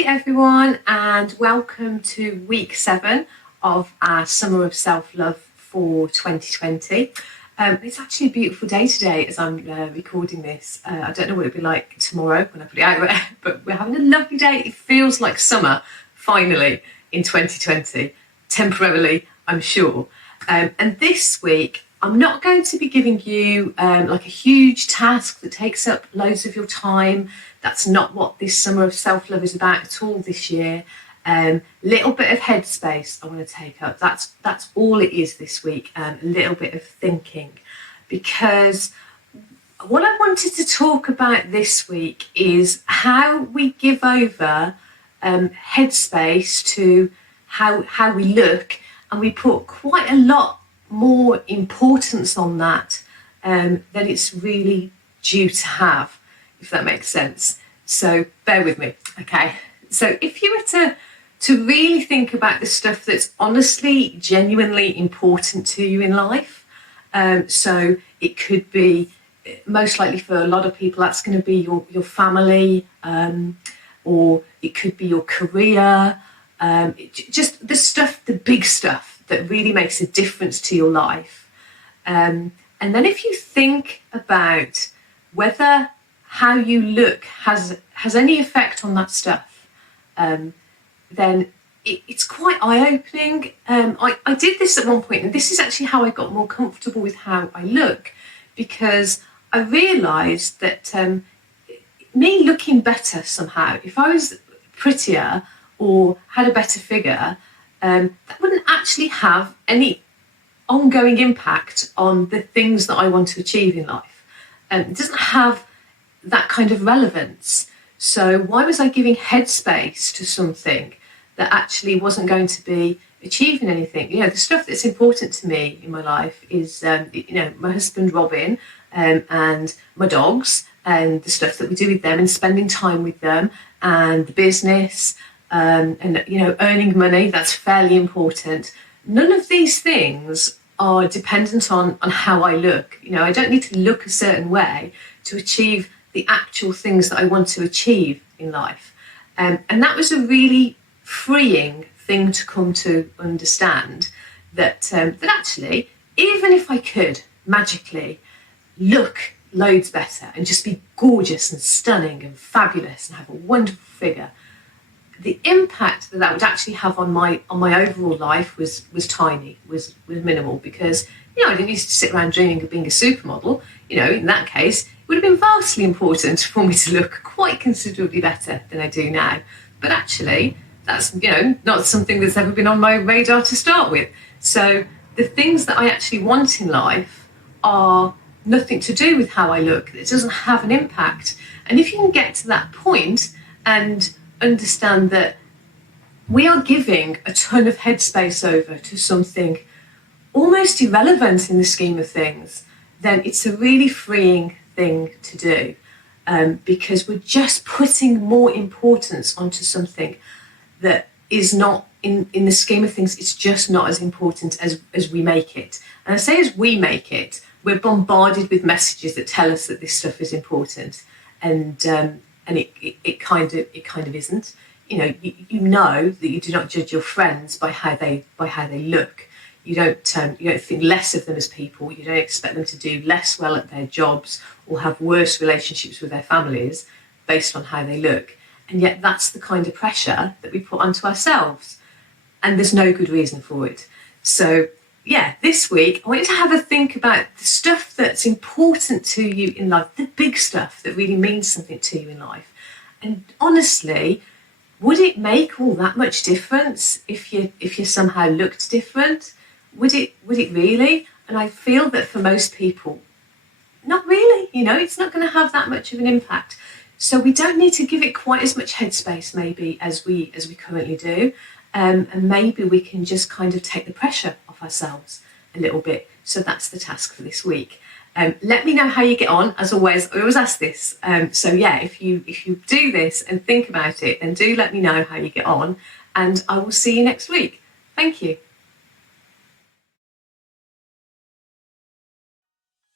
Hey everyone, and welcome to week 7 of our Summer of Self-Love for 2020. It's actually a beautiful day today as I'm recording this. I don't know what it'll be like tomorrow when I put it out there, but we're having a lovely day. It feels like summer, finally, in 2020, temporarily, I'm sure. And this week, I'm not going to be giving you like a huge task that takes up loads of your time. That's not what this Summer of Self-Love is about at all this year. Little bit of headspace I want to take up. That's all it is this week. A little bit of thinking, because what I wanted to talk about this week is how we give over headspace to how we look, and we put quite a lot more importance on that than it's really due to have, if that makes sense. So bear with me, okay? So if you were to really think about the stuff that's honestly, genuinely important to you in life, so it could be, most likely for a lot of people, that's going to be your family, or it could be your career, just the stuff, the big stuff that really makes a difference to your life. And then if you think about whether how you look has any effect on that stuff, then it's quite eye-opening. I did this at one point, and this is actually how I got more comfortable with how I look, because I realised that me looking better somehow, if I was prettier or had a better figure, that wouldn't actually have any ongoing impact on the things that I want to achieve in life. It doesn't have that kind of relevance. So why was I giving headspace to something that actually wasn't going to be achieving anything? You know, the stuff that's important to me in my life is, my husband Robin, and my dogs, and the stuff that we do with them, and spending time with them, and the business, and earning money. That's fairly important. None of these things are dependent on how I look. You know, I don't need to look a certain way to achieve the actual things that I want to achieve in life. And that was a really freeing thing to come to understand, that actually, even if I could magically look loads better and just be gorgeous and stunning and fabulous and have a wonderful figure, the impact that would actually have on my overall life was tiny, was minimal, because I didn't used to sit around dreaming of being a supermodel. In that case, it would have been vastly important for me to look quite considerably better than I do now. But actually, that's not something that's ever been on my radar to start with. So the things that I actually want in life are nothing to do with how I look. It doesn't have an impact. And if you can get to that point and understand that we are giving a ton of headspace over to something almost irrelevant in the scheme of things, then it's a really freeing thing to do, because we're just putting more importance onto something that is not, in the scheme of things, it's just not as important as we make it. And I say as we make it, we're bombarded with messages that tell us that this stuff is important, and it kind of isn't. You know that you do not judge your friends by how they look. You don't think less of them as people. You don't expect them to do less well at their jobs or have worse relationships with their families based on how they look. And yet that's the kind of pressure that we put onto ourselves, and there's no good reason for it. So yeah, this week I want you to have a think about the stuff that's important to you in life, the big stuff that really means something to you in life. And honestly, would it make all that much difference if you somehow looked different? Would it really? And I feel that for most people, not really. It's not going to have that much of an impact. So we don't need to give it quite as much headspace maybe as we currently do. And maybe we can just kind of take the pressure off ourselves a little bit. So that's the task for this week. Let me know how you get on. As always, I always ask this. So yeah, if you do this and think about it, then do let me know how you get on, and I will see you next week. Thank you.